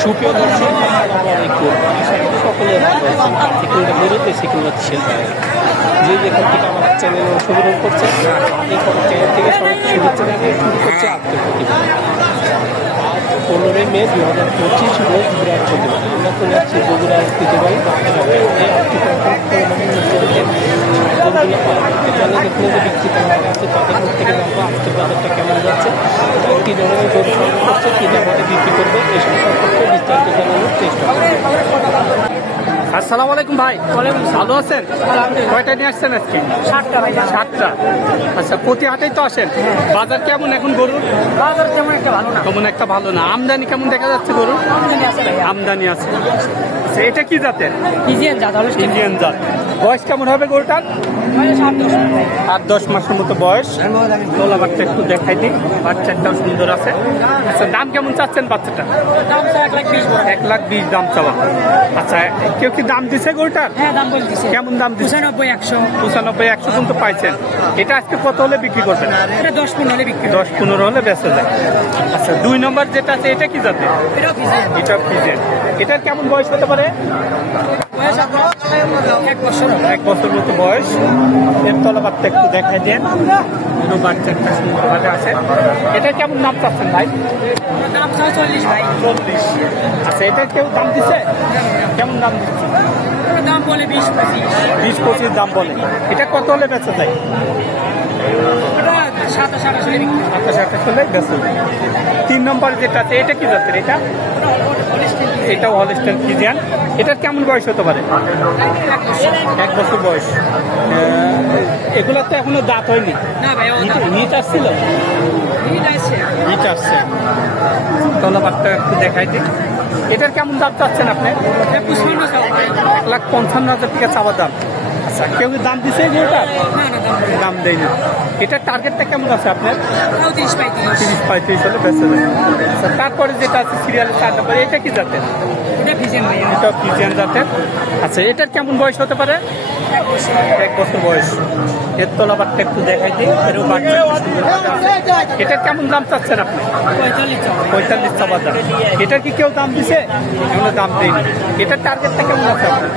সুপ্রিয় দর্শক, সকলে গরু দেশি কিংবা যে যেখান থেকে আমাদের চ্যানেল অংশগ্রহণ করছে চ্যানেল থেকে সবাই শুভেচ্ছা জানিয়ে শুরু করছে আজকের প্রতিবেদন। আজ 15 মে 2025 রোজ বৃহস্পতিবার। আমরা চলে আসছি বগুড়া ঐতিহ্যবাহী বিক্রি করা আছে তাদের মুখ থেকে জানবো আজকের বাজারটা কেমন যাচ্ছে, কী ধরনের গরু সংগ্রহ করছে, কী দামে বিক্রি করবে, এসব সম্পর্কে বিস্তারিত জানানোর চেষ্টা করবো। আসসালামু আলাইকুম ভাই, ভালো আছেন? কয়টা নিয়ে আসছেন আজকে? 7টা ভাই। 7টা। আচ্ছা, প্রতি হাটেই তো আসেন। বাজার কেমন এখন গরুর? বাজার তেমন একটা ভালো না। তেমন একটা ভালো না। আমদানি কেমন দেখা যাচ্ছে গরুর? আমদানি আছে ভাই। আমদানি আছে। আচ্ছা, এটা কি জাতের? ইন্ডিয়ান জাত হলো ইন্ডিয়ান জাত। বয়স কেমন হবে গরুটার? 8-10 মাসের মতো বয়স। তোলা বাচ্চা একটু দেখাই দিই, বাচ্চাটাও সুন্দর আছে। আচ্ছা, দাম কেমন চাচ্ছেন বাচ্চাটা? দাম 1,20,000 বড়। 1,20,000 দাম চাওয়া। আচ্ছা, কেউ কি দাম দিছে গরুটার? হ্যাঁ, দাম বলতেছে। কেমন দাম দিচ্ছে? 95,100। 95,100 কিন্তু পাইছেন। এটা আজকে কত হলে বিক্রি করবেন? এটা 10-15 হলে বিক্রি। 10-15 হলে বেঁচে যায়। আচ্ছা, 2 নম্বর যেটা আছে এটা কি জাতে? এটাও ফিজিয়ান। এটা ফিজিয়ান। এটার কেমন বয়স হতে পারে? বয়স 1 বছর। 1 বছর মতো বয়স। এর তলাবারটা একটু দেখাই দেন। দুটো বাচ্চাটা সুন্দরভাবে আছে। এটা কেমন দাম চাচ্ছেন ভাই? দাম 40 ভাই। 40। আচ্ছা, এটা কেউ দাম দিচ্ছে? কেমন দাম দিচ্ছে? দাম বলে 20-25। 20-25 দাম বলে। এটা কত হলে বেঁচে যায়? এটা 27-28 হলে বিক্রি। 27-28 হলে বেঁচে যায়। 3 নম্বর যেটা আছে এটা কি জাতের? এটাও হলস্টাইন ফ্রিজিয়ান। এটার কেমন বয়স হতে পারে? 1 বছর বয়স। এগুলোর তো এখনো দাঁত হয়নি। না ভাই, নিট আসছিল? নিট আসছে। তলাবারটা একটু দেখাই দিই। এটার কেমন দাম চাচ্ছেন আপনি? 1,55,000 টাকা চাওয়া দাম। আচ্ছা, কেউ কি দাম দিচ্ছে গরুটার? দাম দেয় না। এটার টার্গেটটা কেমন আছে আপনার? 30-35 হলে বেঁচে যায়। আচ্ছা, তারপরে যেটা আছে সিরিয়ালের 4 নম্বরে এটা কি জাতের? এটা ফিজিয়ান জাতের। আচ্ছা, এটার কেমন বয়স হতে পারে? 1 বছর বয়স। এর তলাবারটা একটু দেখাই দিই। এরও বাচ্চা এটার কেমন দাম চাচ্ছেন আপনি? 45 চাওয়া দাম। এটার কি কেউ দাম দিছে? এগুলো দাম দেয়নি। এটার টার্গেটটা কেমন আছে আপনার?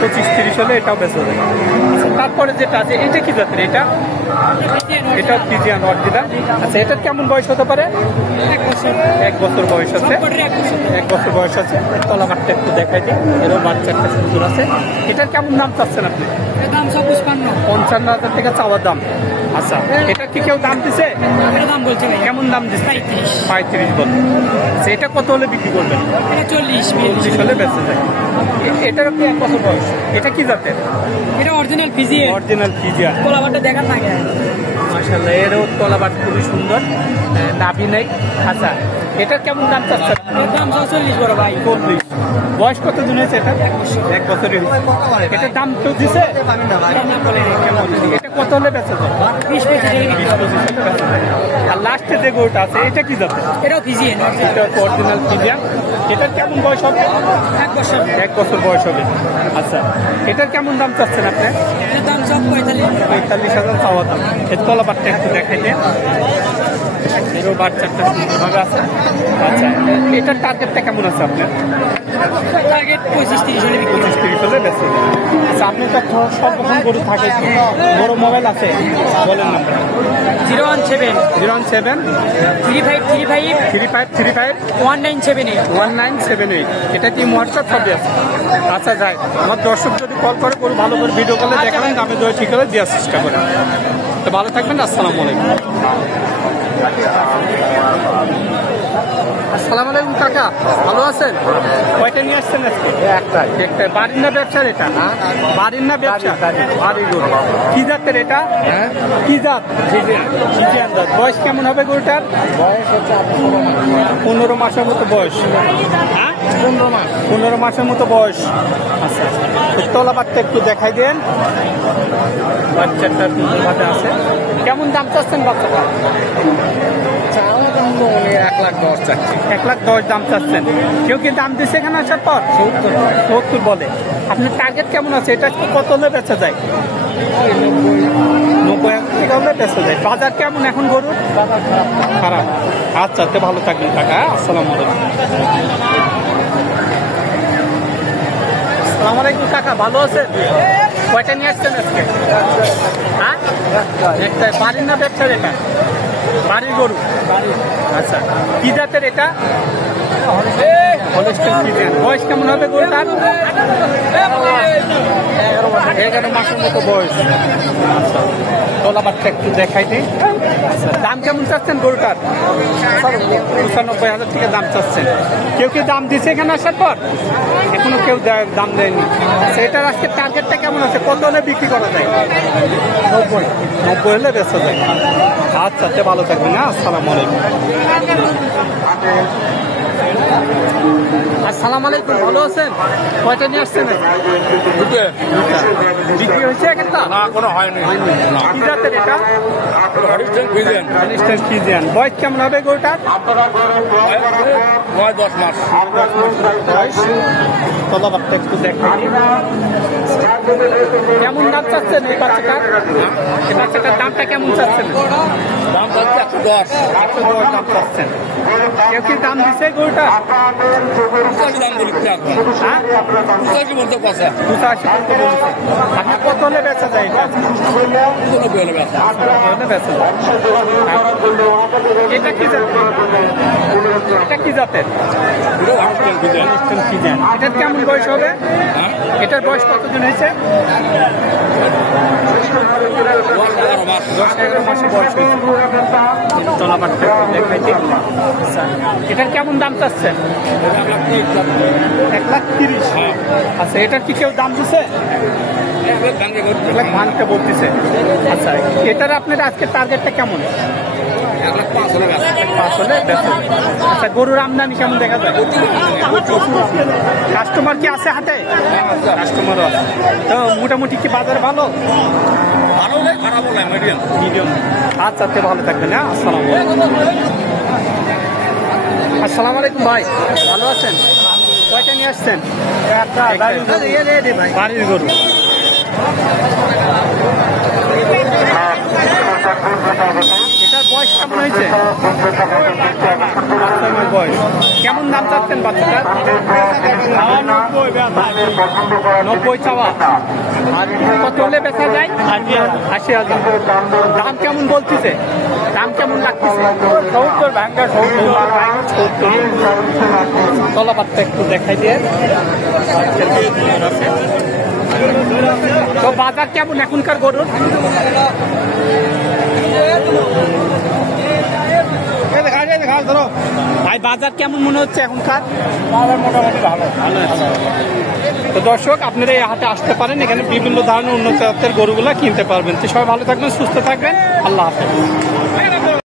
25-30 হলে এটাও বেঁচে যায়। আচ্ছা, তারপরে যেটা আছে এটা কি জাতের? এটাও ফিজিয়ান অরিজিনাল। আচ্ছা, এটার কেমন বয়স হতে পারে? 1 বছর বয়স আছে। 1 বছর বয়স আছে। তলাবারটা একটু দেখাই দিই। এরও বাচ্চাটা সুন্দর আছে। এটার কেমন দাম চাচ্ছেন আপনি? দাম 55,000 টাকা চাওয়ার দাম। আচ্ছা, এটা কি কেউ দাম দিছে? দাম বলছে ভাই। কেমন দাম দিচ্ছে? 35 বল। আচ্ছা, এটা কত হলে বিক্রি করবেন? 40 হলে বেঁচে যায়। এটারও কি 1 বছর বয়স। এটা কি জাতের? এটা অরিজিনাল ফিজিয়ান। Original Fijian. তলাবারটা দেখার না গে। মাশাআল্লাহ, এরও তলাবার খুবই সুন্দর, নাভি নেই। আচ্ছা, এটার কেমন দাম চাচ্ছেন? দাম 40 বড় ভাই। 40। বয়স কত দিন হয়েছে এটা? 1 বছরের। এটার দাম কেউ দিছে? এটা কত হলে বেঁচে যায়? 20-25 হলে বেঁচে যায়। আর লাস্টে যে গরুটা আছে এটা কি জাতের? এটাও ফিজিয়ান। এটা অরিজিনাল ফিজিয়ান। এটার কেমন বয়স হবে? 1 বছর। 1 বছর বয়স হবে। আচ্ছা, এটার কেমন দাম চাচ্ছেন আপনি? এর দাম সব 45,000 চাওয়া দাম। এর তলাবারটা একটু দেখাই দেন। এরও বাচ্চাটা সুন্দরভাবে আছে। আচ্ছা, এটার টার্গেটটা কেমন আছে আপনার? টার্গেট 25-30 হলে বিক্রি। 25-30 হলে বেঁচে যায়। আচ্ছা, আপনি তো সর্বক্ষণ গরু থাকে, বড় মোবাইল আছে, বলেন নাম্বার। 017 3535 1978 1978। এটা কি হোয়াটসঅ্যাপ সবই আছে? আচ্ছা, যাই। আমার দর্শক যদি কল করে গরু ভালো করে ভিডিও কলে দেখাবেন, দামে দই ঠিক হলে দেওয়ার চেষ্টা করেন। তো ভালো থাকবেন। আসসালামু আলাইকুম। আসসালামু আলাইকুম কাকা, ভালো আছেন? কয়টা নিয়ে আসছেন আজকে? একটাই। বাড়ির না ব্যবসার? এটা বাড়ির না ব্যবসা? বাড়ির গরু। কি জাতের এটা? কি জাত? ফিজিয়ান জাত। বয়স কেমন হবে গরুটার? বয়স হচ্ছে 15 মাসের মতো বয়স। হ্যাঁ, 15 মাসের মতো বয়স। আচ্ছা, তলাবারটা একটু দেখাই দেন। বাচ্চাটা সুন্দরভাবে আছে। কেমন দাম চাচ্ছেন বাচ্চাটা? 1,10,000 চাচ্ছি। 1,10,000 দাম চাচ্ছেন। কেউ কি দাম দিচ্ছে এখানে আসার পর? 70 বলে। আপনার টার্গেট কেমন আছে? এটা কত হলে বেচা যায়? 90 90,000 টাকা হলে বেঁচে যায়। বাজার কেমন এখন গরুর? খারাপ। আচ্ছা, তো ভালো থাকবেন কাকা। আসসালামু আলাইকুম। আসসালামু আলাইকুম কাকা, ভালো আছেন? কয়টা নিয়ে আসছেন আজকে? হ্যাঁ, একটাই। বাড়ির না ব্যবসার এটা? বাড়ির গরু। আচ্ছা, কি জাতের এটা? Holstein Friesian. বয়স কেমন হবে গরুটার? 11 মাসের মতো বয়স। আচ্ছা, তলাবারটা একটু দেখাই দিই। আচ্ছা, দাম কেমন চাচ্ছেন গরুটার? 95,000 টাকা দাম চাচ্ছেন। কেউ কি দাম দিচ্ছে এখানে আসার পর? এখনো কেউ দাম দেয়নি। আচ্ছা, এটার আজকে টার্গেটটা কেমন আছে? কত হলে বিক্রি করা যায়? 90 হলে বেচা যায়। আচ্ছা, তে ভালো থাকবেন। না, আসসালামু আলাইকুম। আসসালামু আলাইকুম, ভালো আছেন? কয়টা নিয়ে আসছেন? দুটা। বিক্রি হয়েছে একটা? না, কোনো হয়নি। কি জাতের এটা? Holstein Friesian. Holstein Friesian. বয়স কেমন হবে গরুটার? 9-10 মাস। বয়স। তলাবারটা একটু দেখাই। কেমন দাম চাচ্ছেন এই বাচ্চাটার? এই বাচ্চাটার দামটা কেমন চাচ্ছেন? দাম হচ্ছে 110। 110 দাম চাচ্ছেন। কেউ কি দাম দিচ্ছে গরুটা? দাম বলি হ্যাঁ, 85 বলতে কথা। 85 পর্যন্ত বলছে। আপনি কত হলে বেচা যায় এটা? 90 হলে বেচা। হলে বেচা যায়। এটা কি জাতের? এটা কি জাতের? Holstein Friesian. Holstein Friesian. এটার কেমন বয়স হবে? এটার বয়স কতদিন হয়েছে? 10-11 মাস। 10-11 মাসে বয়স হয়েছে। তলাবারটা দেখাই দিই। আচ্ছা, এটার কেমন দাম চাচ্ছেন? 1,30,000। আচ্ছা, এটার কি কেউ দাম দিচ্ছে? 1,00,000 ভাঙতে বলতেছে। আচ্ছা, এটার আপনার আজকে টার্গেটটা কেমন? 1,05,000 হলে বেচা। 5 হলে বেচা যায়। আচ্ছা, গরুর আমদানি কেমন দেখা যায়? কাস্টমার কি আছে হাটে? কাস্টমারও আছে। তো মোটামুটি কি বাজার ভালো? ভালো হলে খারাপ হলে মিডিয়াম। মিডিয়াম। আচ্ছা, তে ভালো থাকবেন। হ্যাঁ, আসসালামু আলাইকুম। আসসালামু আলাইকুম ভাই, ভালো আছেন? কয়টা নিয়ে আসছেন? বাড়ির গরু। এটার বয়স কেমন হয়েছে? বয়স কেমন দাম চাচ্ছেন বাচ্চাটার? 90 চাওয়া। আর কত হলে বেচা যায়? 80,000। দাম কেমন বলতেছে? দাম কেমন লাগতেছে? 70 ভাঙ্গা 70। তলাবারটা একটু দেখাই দিয়ে। তো বাজার কেমন এখনকার গরুর? ভাই, বাজার কেমন মনে হচ্ছে এখনকার? মোটামুটি ভালো। তো দর্শক, আপনারা এই হাটে আসতে পারেন। এখানে বিভিন্ন ধরনের উন্নত জাতের গরুগুলা কিনতে পারবেন। তো সবাই ভালো থাকবেন, সুস্থ থাকবেন। আল্লাহ হাফেজ।